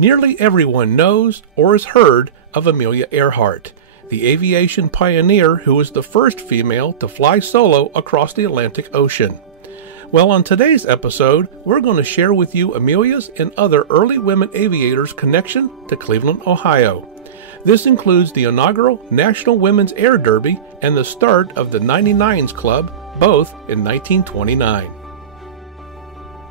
Nearly everyone knows or has heard of Amelia Earhart, the aviation pioneer who was the first female to fly solo across the Atlantic Ocean. Well, on today's episode, we're going to share with you Amelia's and other early women aviators' connection to Cleveland, Ohio. This includes the inaugural National Women's Air Derby and the start of the 99s Club, both in 1929.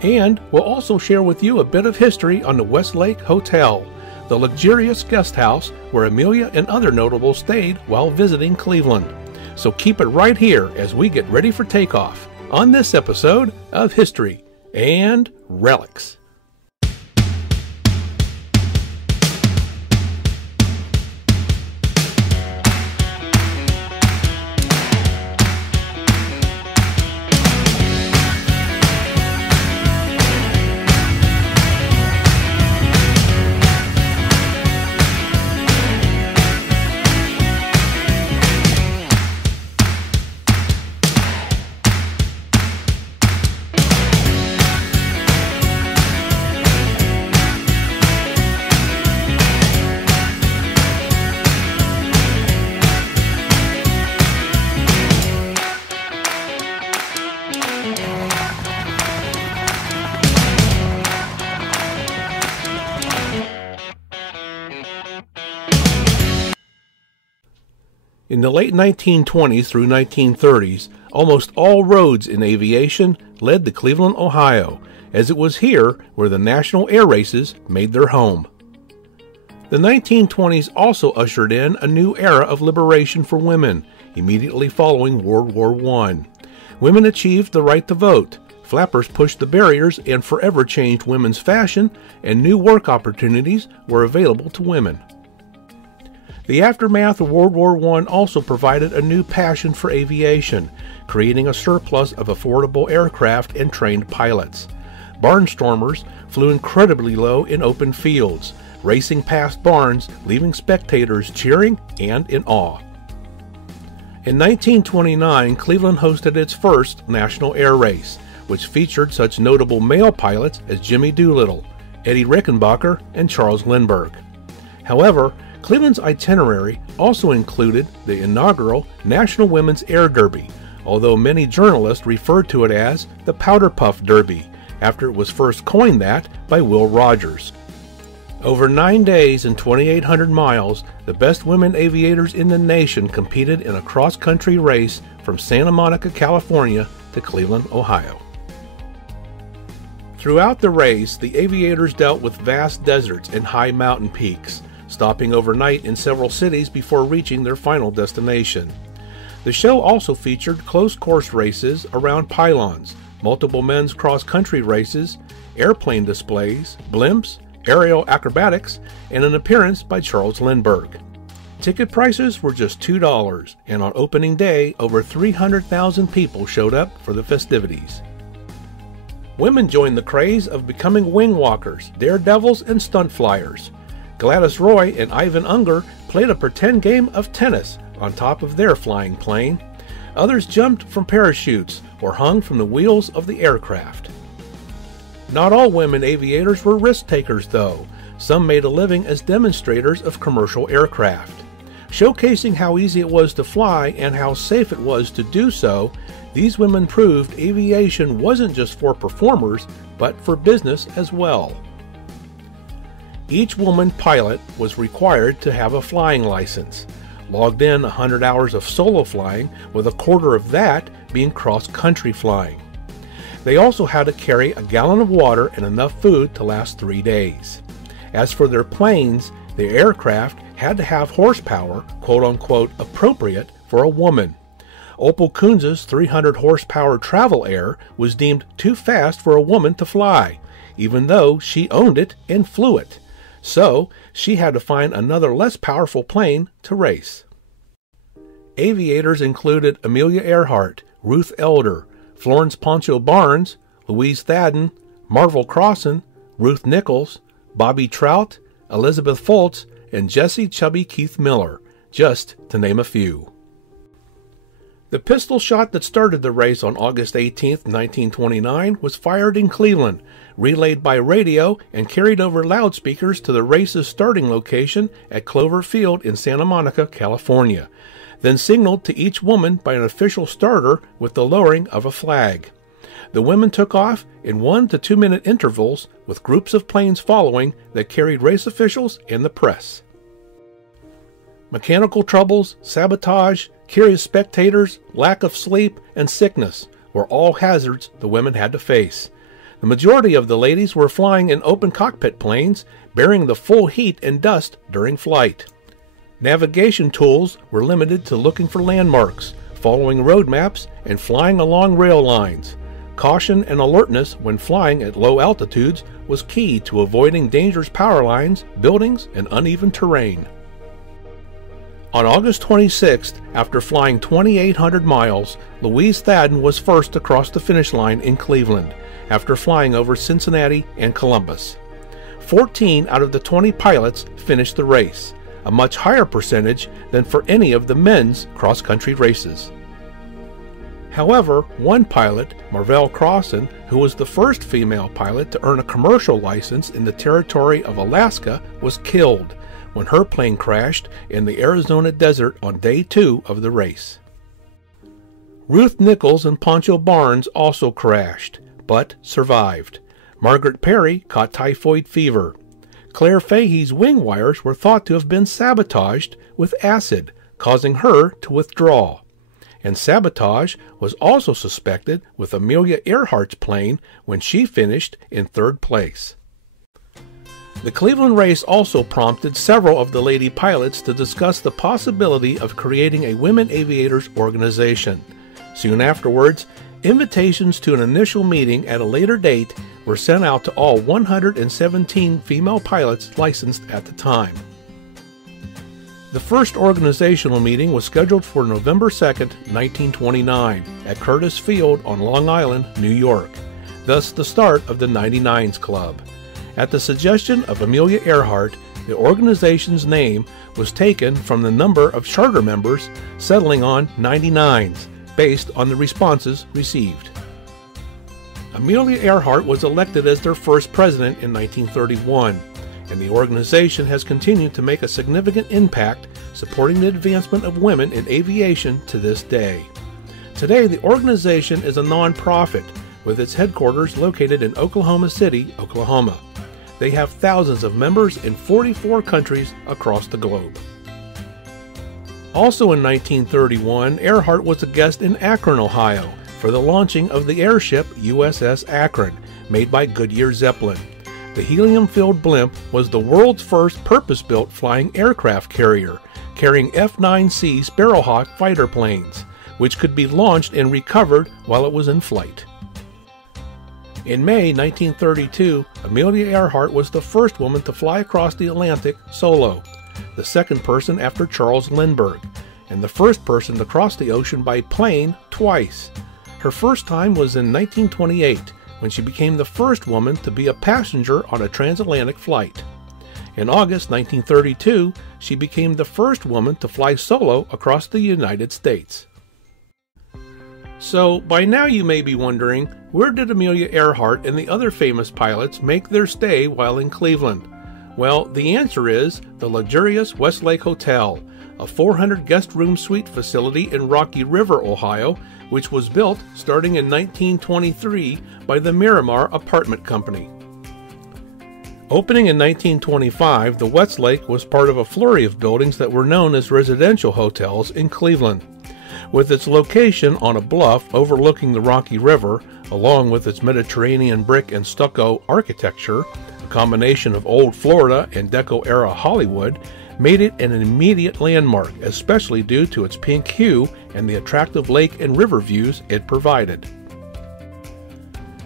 And we'll also share with you a bit of history on the Westlake Hotel, the luxurious guest house where Amelia and other notables stayed while visiting Cleveland. So keep it right here as we get ready for takeoff on this episode of History and Relics. In the late 1920s through 1930s, almost all roads in aviation led to Cleveland, Ohio, as it was here where the national air races made their home. The 1920s also ushered in a new era of liberation for women, immediately following World War I. Women achieved the right to vote, flappers pushed the barriers and forever changed women's fashion, and new work opportunities were available to women. The aftermath of World War I also provided a new passion for aviation, creating a surplus of affordable aircraft and trained pilots. Barnstormers flew incredibly low in open fields, racing past barns, leaving spectators cheering and in awe. In 1929, Cleveland hosted its first national air race, which featured such notable male pilots as Jimmy Doolittle, Eddie Rickenbacker, and Charles Lindbergh. However, Cleveland's itinerary also included the inaugural National Women's Air Derby, although many journalists referred to it as the Powder Puff Derby, after it was first coined that by Will Rogers. Over 9 days and 2,800 miles, the best women aviators in the nation competed in a cross-country race from Santa Monica, California to Cleveland, Ohio. Throughout the race, the aviators dealt with vast deserts and high mountain peaks, stopping overnight in several cities before reaching their final destination. The show also featured close course races around pylons, multiple men's cross-country races, airplane displays, blimps, aerial acrobatics, and an appearance by Charles Lindbergh. Ticket prices were just $2, and on opening day, over 300,000 people showed up for the festivities. Women joined the craze of becoming wing walkers, daredevils, and stunt flyers. Gladys Roy and Ivan Unger played a pretend game of tennis on top of their flying plane. Others jumped from parachutes or hung from the wheels of the aircraft. Not all women aviators were risk takers, though. Some made a living as demonstrators of commercial aircraft. Showcasing how easy it was to fly and how safe it was to do so, these women proved aviation wasn't just for performers, but for business as well. Each woman pilot was required to have a flying license, logged in 100 hours of solo flying, with a quarter of that being cross-country flying. They also had to carry a gallon of water and enough food to last 3 days. As for their planes, the aircraft had to have horsepower, quote-unquote, appropriate for a woman. Opal Kunz's 300 horsepower Travel Air was deemed too fast for a woman to fly, even though she owned it and flew it. So she had to find another less powerful plane to race. Aviators included Amelia Earhart, Ruth Elder, Florence Poncho Barnes, Louise Thadden, Marvel Crossan, Ruth Nichols, Bobby Trout, Elizabeth Foltz, and Jessie Chubby Keith Miller, just to name a few. The pistol shot that started the race on August 18, 1929, was fired in Cleveland, relayed by radio, and carried over loudspeakers to the race's starting location at Clover Field in Santa Monica, California, then signaled to each woman by an official starter with the lowering of a flag. The women took off in 1 to 2 minute intervals, with groups of planes following that carried race officials and the press. Mechanical troubles, sabotage, curious spectators, lack of sleep, and sickness were all hazards the women had to face. The majority of the ladies were flying in open cockpit planes, bearing the full heat and dust during flight. Navigation tools were limited to looking for landmarks, following road maps, and flying along rail lines. Caution and alertness when flying at low altitudes was key to avoiding dangerous power lines, buildings, and uneven terrain. On August 26th, after flying 2,800 miles, Louise Thadden was first to cross the finish line in Cleveland, after flying over Cincinnati and Columbus. 14 out of the 20 pilots finished the race, a much higher percentage than for any of the men's cross-country races. However, one pilot, Marvell Crossan, who was the first female pilot to earn a commercial license in the territory of Alaska, was killed when her plane crashed in the Arizona desert on day 2 of the race. Ruth Nichols and Pancho Barnes also crashed, but survived. Margaret Perry caught typhoid fever. Claire Fahey's wing wires were thought to have been sabotaged with acid, causing her to withdraw. And sabotage was also suspected with Amelia Earhart's plane when she finished in 3rd place. The Cleveland race also prompted several of the lady pilots to discuss the possibility of creating a women aviators organization. Soon afterwards, invitations to an initial meeting at a later date were sent out to all 117 female pilots licensed at the time. The first organizational meeting was scheduled for November 2, 1929, at Curtis Field on Long Island, New York, thus the start of the 99s Club. At the suggestion of Amelia Earhart, the organization's name was taken from the number of charter members, settling on 99s, based on the responses received. Amelia Earhart was elected as their first president in 1931, and the organization has continued to make a significant impact supporting the advancement of women in aviation to this day. Today, the organization is a non-profit with its headquarters located in Oklahoma City, Oklahoma. They have thousands of members in 44 countries across the globe. Also in 1931, Earhart was a guest in Akron, Ohio, for the launching of the airship USS Akron, made by Goodyear Zeppelin. The helium-filled blimp was the world's first purpose-built flying aircraft carrier, carrying F-9C Sparrowhawk fighter planes, which could be launched and recovered while it was in flight. In May 1932, Amelia Earhart was the first woman to fly across the Atlantic solo, the second person after Charles Lindbergh, and the first person to cross the ocean by plane twice. Her first time was in 1928, when she became the first woman to be a passenger on a transatlantic flight. In August 1932, she became the first woman to fly solo across the United States. So, by now you may be wondering, where did Amelia Earhart and the other famous pilots make their stay while in Cleveland? Well, the answer is the luxurious Westlake Hotel, a 400 guest room suite facility in Rocky River, Ohio, which was built starting in 1923 by the Miramar Apartment Company. Opening in 1925, the Westlake was part of a flurry of buildings that were known as residential hotels in Cleveland. With its location on a bluff overlooking the Rocky River, along with its Mediterranean brick and stucco architecture, a combination of old Florida and Deco-era Hollywood, made it an immediate landmark, especially due to its pink hue and the attractive lake and river views it provided.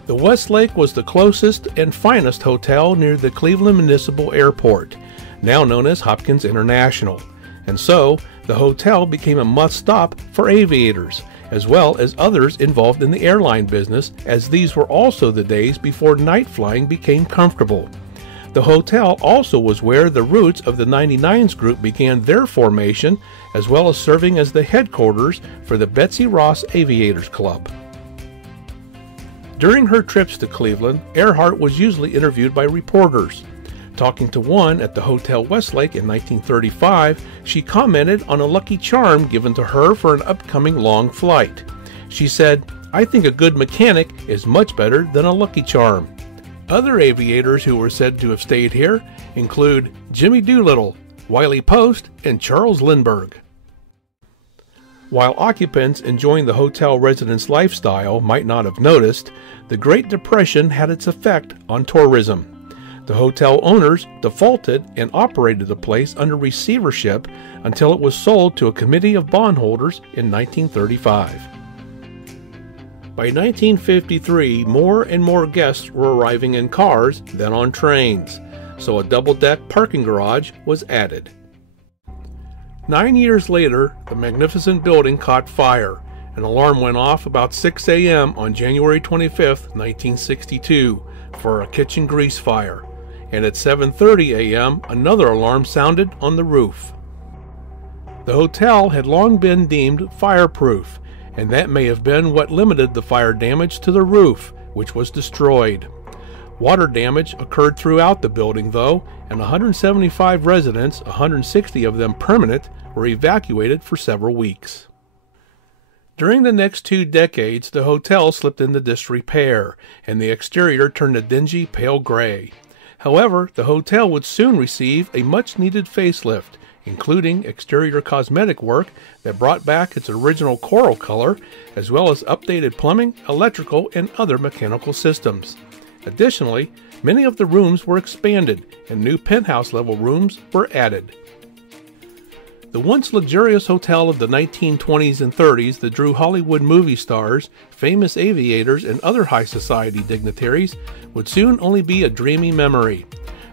The Westlake was the closest and finest hotel near the Cleveland Municipal Airport, now known as Hopkins International, and so the hotel became a must-stop for aviators, as well as others involved in the airline business, as these were also the days before night flying became comfortable. The hotel also was where the roots of the 99s group began their formation, as well as serving as the headquarters for the Betsy Ross Aviators Club. During her trips to Cleveland, Earhart was usually interviewed by reporters. Talking to one at the Hotel Westlake in 1935, she commented on a lucky charm given to her for an upcoming long flight. She said, "I think a good mechanic is much better than a lucky charm." Other aviators who were said to have stayed here include Jimmy Doolittle, Wiley Post, and Charles Lindbergh. While occupants enjoying the hotel residence lifestyle might not have noticed, the Great Depression had its effect on tourism. The hotel owners defaulted and operated the place under receivership until it was sold to a committee of bondholders in 1935. By 1953, more and more guests were arriving in cars than on trains, so a double-deck parking garage was added. 9 years later, the magnificent building caught fire. An alarm went off about 6 a.m. on January 25, 1962, for a kitchen grease fire, and at 7:30 a.m. another alarm sounded on the roof. The hotel had long been deemed fireproof, and that may have been what limited the fire damage to the roof, which was destroyed. Water damage occurred throughout the building, though, and 175 residents, 160 of them permanent, were evacuated for several weeks. During the next 2 decades, the hotel slipped into disrepair, and the exterior turned a dingy pale gray. However, the hotel would soon receive a much-needed facelift, including exterior cosmetic work that brought back its original coral color, as well as updated plumbing, electrical, and other mechanical systems. Additionally, many of the rooms were expanded, and new penthouse-level rooms were added. The once luxurious hotel of the 1920s and 30s that drew Hollywood movie stars, famous aviators, and other high society dignitaries would soon only be a dreamy memory.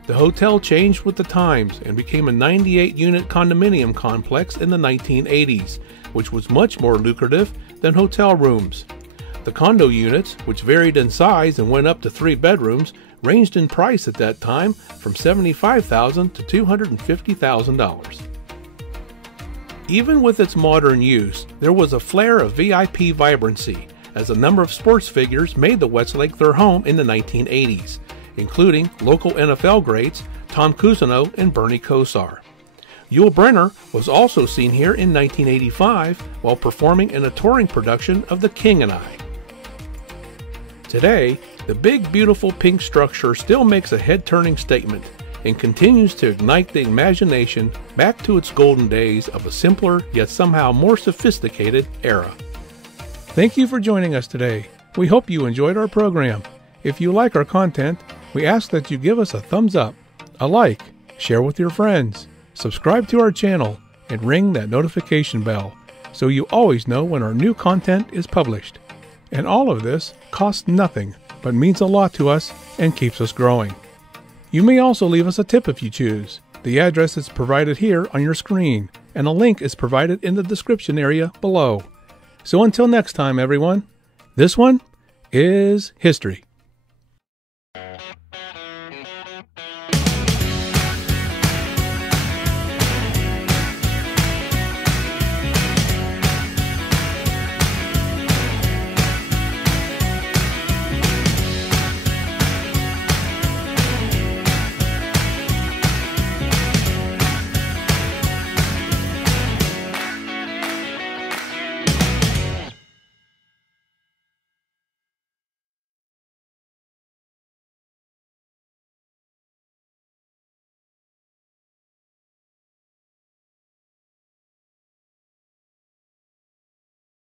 The hotel changed with the times and became a 98-unit condominium complex in the 1980s, which was much more lucrative than hotel rooms. The condo units, which varied in size and went up to 3 bedrooms, ranged in price at that time from $75,000 to $250,000. Even with its modern use, there was a flare of VIP vibrancy, as a number of sports figures made the Westlake their home in the 1980s, including local NFL greats Tom Cousineau and Bernie Kosar. Yul Brynner was also seen here in 1985 while performing in a touring production of The King and I. Today, the big, beautiful pink structure still makes a head-turning statement and continues to ignite the imagination back to its golden days of a simpler yet somehow more sophisticated era. Thank you for joining us today. We hope you enjoyed our program. If you like our content, we ask that you give us a thumbs up, a like, share with your friends, subscribe to our channel, and ring that notification bell so you always know when our new content is published. And all of this costs nothing, but means a lot to us and keeps us growing. You may also leave us a tip if you choose. The address is provided here on your screen, and a link is provided in the description area below. So until next time, everyone, this one is history.